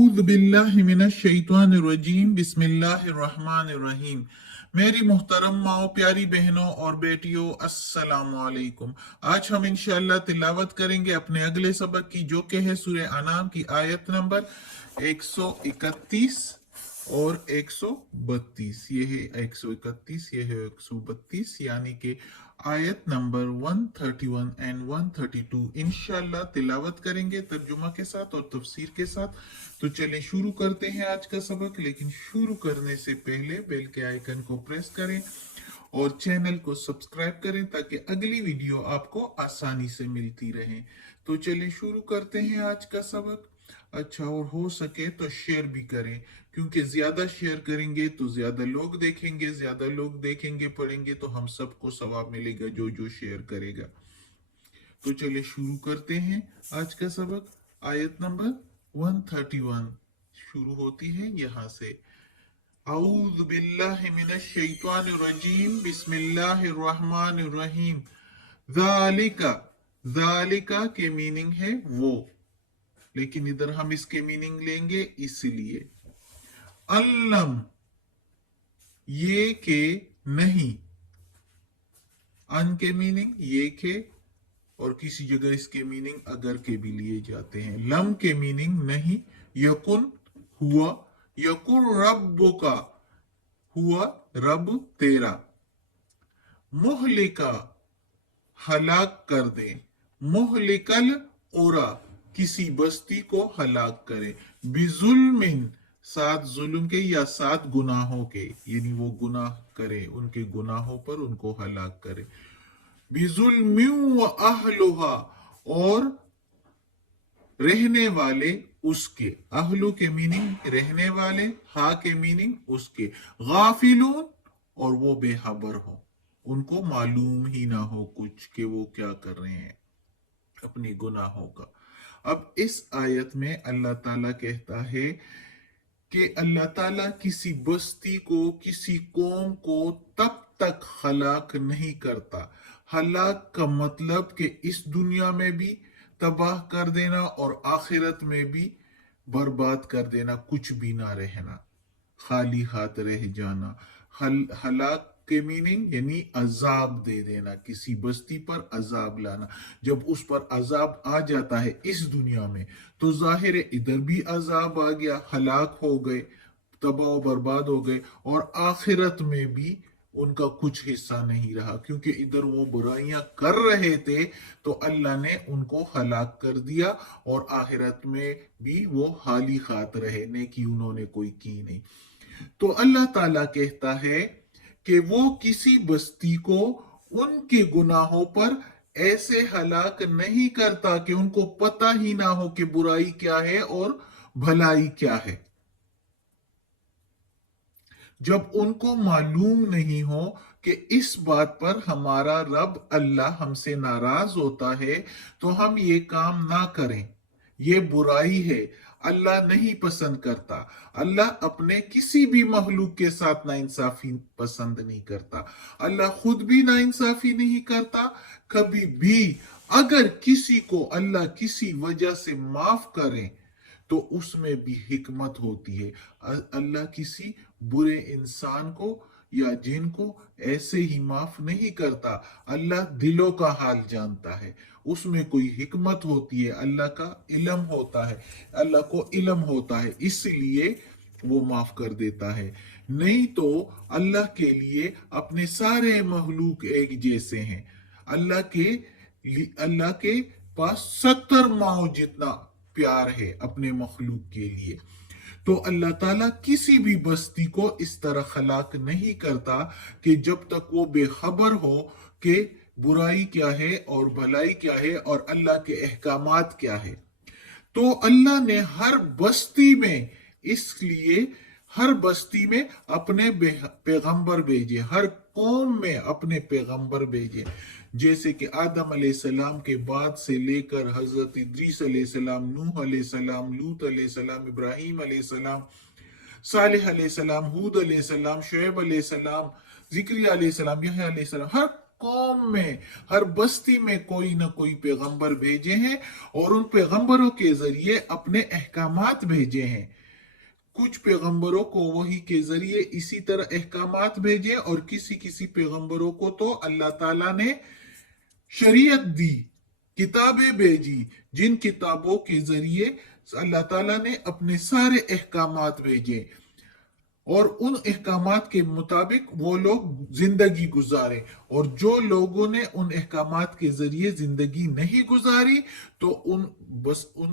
औज़ु बिल्लाहि मिनश शैतानिर रजीम बिस्मिल्लाहिर रहमानिर रहीम। मेरी मुहतरम माओ, प्यारी बहनों और बेटियों, अस्सलामु अलैकुम। आज हम इंशाअल्लाह तिलावत करेंगे अपने अगले सबक की, जो कि है सूरह अनाम की आयत नंबर 131 और 132। ये है 131, ये है 132, यानी कि आयत नंबर 131 एंड 132 इंशाल्लाह तिलावत करेंगे तर्जुमा के साथ और तफसीर के साथ। तो चलें शुरू करते हैं आज का सबक। लेकिन शुरू करने से पहले बेल के आइकन को प्रेस करें और चैनल को सब्सक्राइब करें ताकि अगली वीडियो आपको आसानी से मिलती रहे। तो चलें शुरू करते हैं आज का सबक। अच्छा, और हो सके तो शेयर भी करें, क्योंकि ज्यादा शेयर करेंगे तो ज्यादा लोग देखेंगे, ज्यादा लोग देखेंगे पढ़ेंगे तो हम सबको सवाब मिलेगा जो जो शेयर करेगा। तो चलिए शुरू करते हैं आज का सबक। आयत नंबर 131 शुरू होती है यहाँ से। औज़ु बिल्लाहि मिनश शैतानिर रजीम बिस्मिल्लाहिर रहमानिर रहीम। ज़ालिका, ज़ालिका के मीनिंग है वो, लेकिन इधर हम इसके मीनिंग लेंगे इसलिए। अल्लम, ये के नहीं। अन के मीनिंग ये के, और किसी जगह इसके मीनिंग अगर के भी लिए जाते हैं। लम के मीनिंग नहीं। यकुन, हुआ। यकुन रब्बु का, हुआ रब तेरा। मुहलिका, हलाक कर दे। मुहलिकल उरा, किसी बस्ती को हलाक करे। बिजुल्मिन, साथ जुल्म के या साथ गुनाहों के, यानी वो गुनाह करे, उनके गुनाहों पर उनको हलाक करे। बिजुल्मिन व अहलुहा, और रहने वाले उसके। अहलु के मीनिंग रहने वाले, हा के मीनिंग उसके। गाफिलून, और वो बेखबर हो, उनको मालूम ही ना हो कुछ कि वो क्या कर रहे हैं अपने गुनाहों का। अब इस आयत में अल्लाह ताला कहता है कि अल्लाह ताला किसी बस्ती को, किसी कौम को तब तक हलाक नहीं करता। हलाक का मतलब कि इस दुनिया में भी तबाह कर देना और आखिरत में भी बर्बाद कर देना, कुछ भी ना रहना, खाली हाथ रह जाना। हलाक के मीनिंग यानी अजाब दे देना, किसी बस्ती पर अजाब लाना। जब उस पर अजाब आ जाता है इस दुनिया में, तो जाहिर है इधर भी अजाब आ गया, हलाक हो गए, तबाह बर्बाद हो गए, और आखिरत में भी उनका कुछ हिस्सा नहीं रहा, क्योंकि इधर वो बुराइयां कर रहे थे तो अल्लाह ने उनको हलाक कर दिया, और आखिरत में भी वो हाली खात रहे, नेकी उन्होंने कोई की नहीं। तो अल्लाह ताला कहता है कि वो किसी बस्ती को उनके गुनाहों पर ऐसे हलाक नहीं करता कि उनको पता ही ना हो कि बुराई क्या है और भलाई क्या है। जब उनको मालूम नहीं हो कि इस बात पर हमारा रब अल्लाह हमसे नाराज होता है, तो हम ये काम ना करें, ये बुराई है, अल्लाह नहीं पसंद करता। अल्लाह अपने किसी भी मखलूक के साथ नाइंसाफी पसंद नहीं करता। अल्लाह खुद भी नाइंसाफी नहीं करता कभी भी। अगर किसी को अल्लाह किसी वजह से माफ करे तो उसमें भी हिकमत होती है। अल्लाह किसी बुरे इंसान को या जिन को ऐसे ही माफ नहीं करता। अल्लाह दिलों का हाल जानता है, उसमें कोई हिकमत होती है, अल्लाह का इल्म होता है, अल्लाह को इल्म होता है, इसलिए वो माफ कर देता है। नहीं तो अल्लाह के लिए अपने सारे मखलूक एक जैसे हैं। अल्लाह के पास 70 माओ जितना प्यार है अपने मखलूक के लिए। तो अल्लाह ताला किसी भी बस्ती को इस तरह हलाक नहीं करता कि जब तक वो बेखबर हो कि बुराई क्या है और भलाई क्या है और अल्लाह के अहकामात क्या है। तो अल्लाह ने हर बस्ती में, इसलिए हर बस्ती में अपने पैगंबर भेजे, हर कौम में अपने पैगंबर भेजे। जैसे कि आदम अलैहिस्सलाम के बाद से लेकर हजरत इद्रीस अलैहिस्सलाम, नूह अलैहिस्सलाम, लूत अलैहिस्सलाम, इब्राहिम अलैहिस्सलाम, सालेह अलैहिस्सलाम, हूद अलैहिस्सलाम, शुएब अलैहिस्सलाम, जिक्रिया अलैहिस्सलाम, यहया अलैहिस्सलाम, हर कौम में, हर बस्ती में कोई ना कोई पैगंबर भेजे हैं और उन पैगंबरों के जरिए अपने अहकामात भेजे हैं। कुछ पैगंबरों को वही के जरिए इसी तरह अहकामात भेजे और किसी किसी पैगंबरों को तो अल्लाह ताला ने शरीयत दी, किताबें भेजी, जिन किताबों के जरिए अल्लाह ताला ने अपने सारे अहकामात भेजे और उन अहकामात के मुताबिक वो लोग जिंदगी गुजारे। और जो लोगों ने उन अहकामात के जरिए जिंदगी नहीं गुजारी तो उन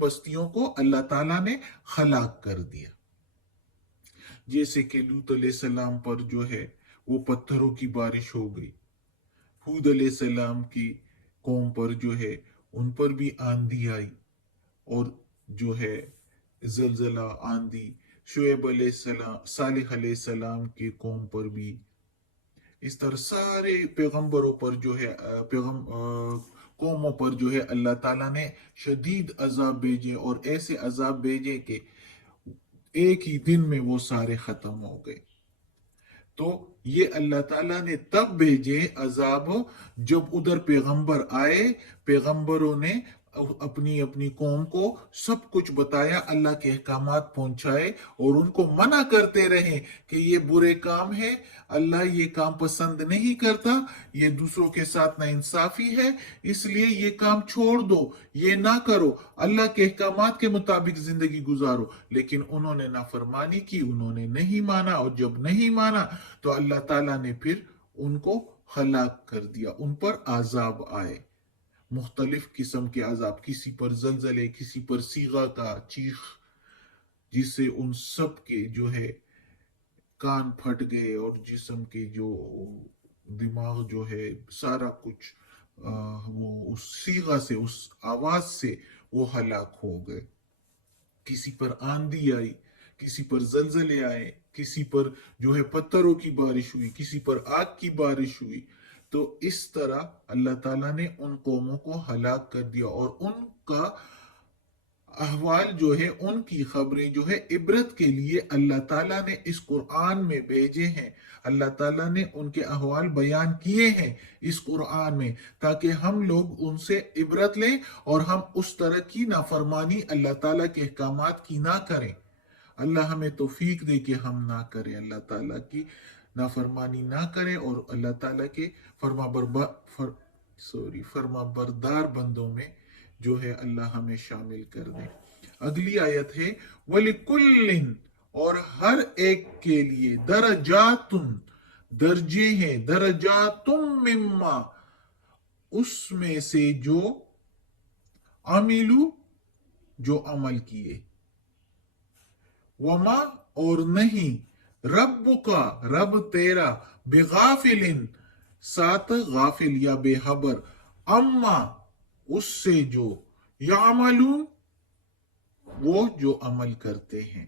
बस्तियों को अल्लाह ताला ने हलाक कर दिया। जैसे कि लूत अलैहिस्सलाम पर जो है वो पत्थरों की बारिश हो गई, हूद अलैहिस्सलाम की कौम पर जो है उन पर भी आंधी आई और जो है जलजला आंधी, शुएब अलैहिस्सलाम, सालिह अलैहिस्सलाम की कौम पर भी, इस तरह सारे पैगंबरों पर जो है कौमों पर जो है अल्लाह ताला ने शदीद अजाब भेजे और ऐसे अजाब भेजे कि एक ही दिन में वो सारे खत्म हो गए। तो ये अल्लाह ताला ने तब भेजे अजाब जब उधर पैगंबर आए, पैगंबरों ने अपनी अपनी कौम को सब कुछ बताया, अल्लाह के अहकामात पहुंचाए और उनको मना करते रहे कि ये बुरे काम है, अल्लाह ये काम पसंद नहीं करता, ये दूसरों के साथ नाइंसाफी है, इसलिए ये काम छोड़ दो, ये ना करो, अल्लाह के अहकामात के मुताबिक जिंदगी गुजारो। लेकिन उन्होंने नाफरमानी की, उन्होंने नहीं माना और जब नहीं माना तो अल्लाह ताला ने फिर उनको हलाक कर दिया, उन पर आजाब आए, मुख्तलिफ किस्म के अजाब, किसी पर जलजले, किसी पर सीगा का चीख जिससे उन सब के जो है कान फट गए और जिस्म के जो दिमाग जो है सारा कुछ वो उस सीगा से, उस आवाज से वो हलाक हो गए। किसी पर आंधी आई, किसी पर जलजले आए, किसी पर जो है पत्थरों की बारिश हुई, किसी पर आग की बारिश हुई। तो इस तरह अल्लाह ताला ने उन कौमों को हलाक कर दिया और उनका अहवाल जो है, उनकी खबरें जो है इबरत के लिए अल्लाह ताला ने इस कुरान में भेजे हैं। अल्लाह ताला ने उनके अहवाल बयान किए हैं इस कुरान में ताकि हम लोग उनसे इबरत लें और हम उस तरह की नाफरमानी अल्लाह ताला के अहकामात की ना करें। अल्लाह हमें तौफीक दे कि हम ना करें, अल्लाह ताला की नाफरमानी ना करें और अल्लाह ताला के फरमा बरदार बंदों में जो है अल्लाह हमें शामिल कर दे। अगली आयत है वलिकुल्लिन, और हर एक के लिए दरजातुन, दर्जे हैं, दरजातुम मिम्मा, उसमें से जो अमिलू, जो अमल किए, वमा, और नहीं, रब्बुका, रब तेरा, बेगाफिलिन, सात गाफिल या बेहबर, अम्मा, उससे जो, यामलून, वो जो अमल करते हैं,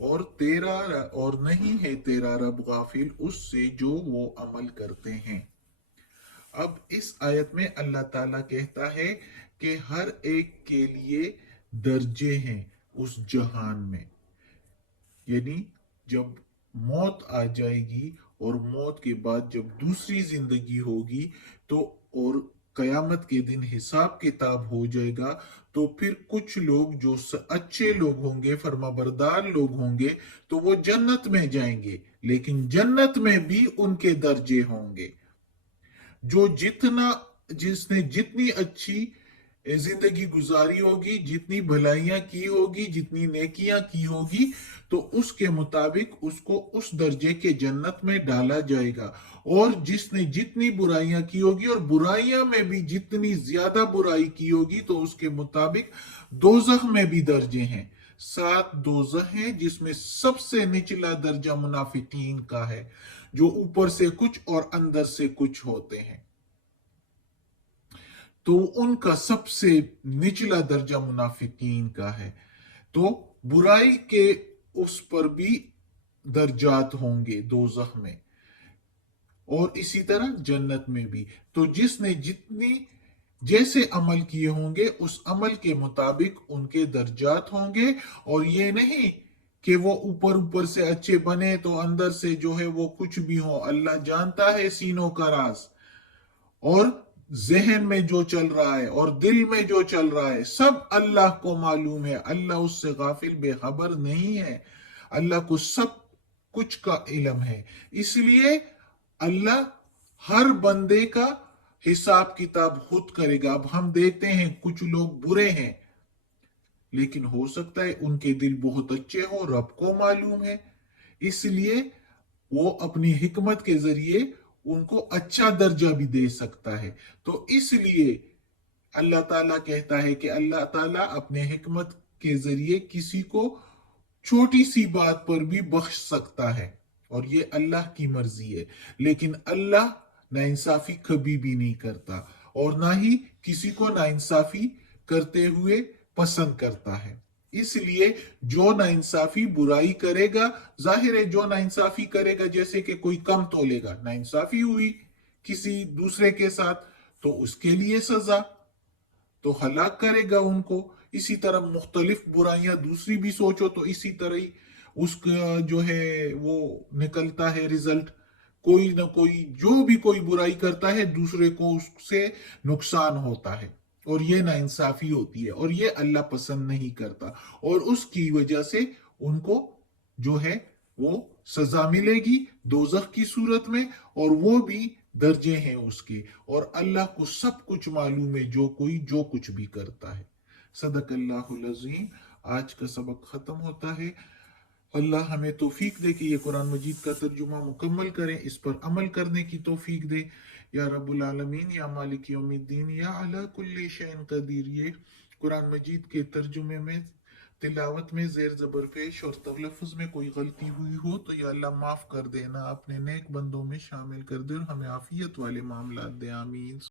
और तेरा, और नहीं है तेरा रब गाफिल उससे जो वो अमल करते हैं। अब इस आयत में अल्लाह ताला कहता है कि हर एक के लिए दर्जे हैं उस जहान में, यानी जब मौत आ जाएगी और मौत के बाद जब दूसरी जिंदगी होगी तो और कयामत के दिन हिसाब किताब हो जाएगा, तो फिर कुछ लोग जो अच्छे लोग होंगे, फरमाबरदार लोग होंगे, तो वो जन्नत में जाएंगे, लेकिन जन्नत में भी उनके दर्जे होंगे। जो जिसने जितनी अच्छी जिंदगी गुजारी होगी, जितनी भलाइयां की होगी, जितनी नेकियां की होगी, तो उसके मुताबिक उसको उस दर्जे के जन्नत में डाला जाएगा। और जिसने जितनी बुराइयां की होगी और बुराइयां में भी जितनी ज्यादा बुराई की होगी, तो उसके मुताबिक दोजख में भी दर्जे हैं, 7 दोजख हैं, जिसमें सबसे निचला दर्जा मुनाफिकीन का है, जो ऊपर से कुछ और अंदर से कुछ होते हैं। तो उनका सबसे निचला दर्जा मुनाफिकीन का है। तो बुराई के उस पर भी दर्जात होंगे दोज़ख में, और इसी तरह जन्नत में भी। तो जिसने जितनी जैसे अमल किए होंगे उस अमल के मुताबिक उनके दर्जात होंगे। और ये नहीं कि वो ऊपर ऊपर से अच्छे बने तो अंदर से जो है वो कुछ भी हो, अल्लाह जानता है सीनों का राज। اور ذہن میں جو چل رہا ہے اور دل میں جو چل رہا ہے سب اللہ کو معلوم ہے. اللہ اس سے غافل بے خبر نہیں ہے. اللہ کو سب کچھ کا علم ہے. اس لیے اللہ ہر بندے کا حساب کتاب خود کرے گا. اب ہم دیکھتے ہیں کچھ لوگ برے ہیں لیکن ہو سکتا ہے ان کے دل بہت اچھے ہو, رب کو معلوم ہے. اس لیے وہ اپنی حکمت کے ذریعے ان کو اچھا درجہ بھی دے سکتا ہے. تو اس لیے اللہ تعالیٰ کہتا ہے کہ اللہ تعالیٰ اپنے حکمت کے ذریعے کسی کو چھوٹی سی بات پر بھی بخش سکتا ہے, اور یہ اللہ کی مرضی ہے. لیکن اللہ ناانصافی کبھی بھی نہیں کرتا, اور نہ ہی کسی کو ناانصافی کرتے ہوئے پسند کرتا ہے. اس لیے جو ناانصافی برائی کرے گا, ظاہر ہے جو ناانصافی کرے گا, جیسے کہ کوئی کم تولے گا, ناانصافی ہوئی کسی دوسرے کے ساتھ, تو اس کے لیے سزا, تو ہلاک کرے گا ان کو. اسی طرح مختلف برائیاں دوسری بھی سوچو تو اسی طرح ہی اس کا جو ہے وہ نکلتا ہے رزلٹ. کوئی نہ کوئی جو بھی کوئی برائی کرتا ہے دوسرے کو اس سے نقصان ہوتا ہے, اور یہ ناانصافی ہوتی ہے, اور یہ اللہ پسند نہیں کرتا, اور اس کی وجہ سے ان کو جو ہے وہ سزا ملے گی دوزخ کی صورت میں, اور وہ بھی درجے ہیں اس کے, اور اللہ کو سب کچھ معلوم ہے جو کوئی جو کچھ بھی کرتا ہے. صدق اللہ العظیم. آج کا سبق ختم ہوتا ہے. اللہ ہمیں توفیق دے کہ یہ قرآن مجید کا ترجمہ مکمل کریں, اس پر عمل کرنے کی توفیق دے یا رب العالمین, یا مالک یوم الدین, یا علی کل شیء قدیر. یہ قرآن مجید کے ترجمے میں تلاوت میں زیر زبر پیش اور تلفظ میں کوئی غلطی ہوئی ہو تو یا اللہ معاف کر دینا, اپنے نیک بندوں میں شامل کر دے اور ہمیں عافیت والے معاملات دے. آمین.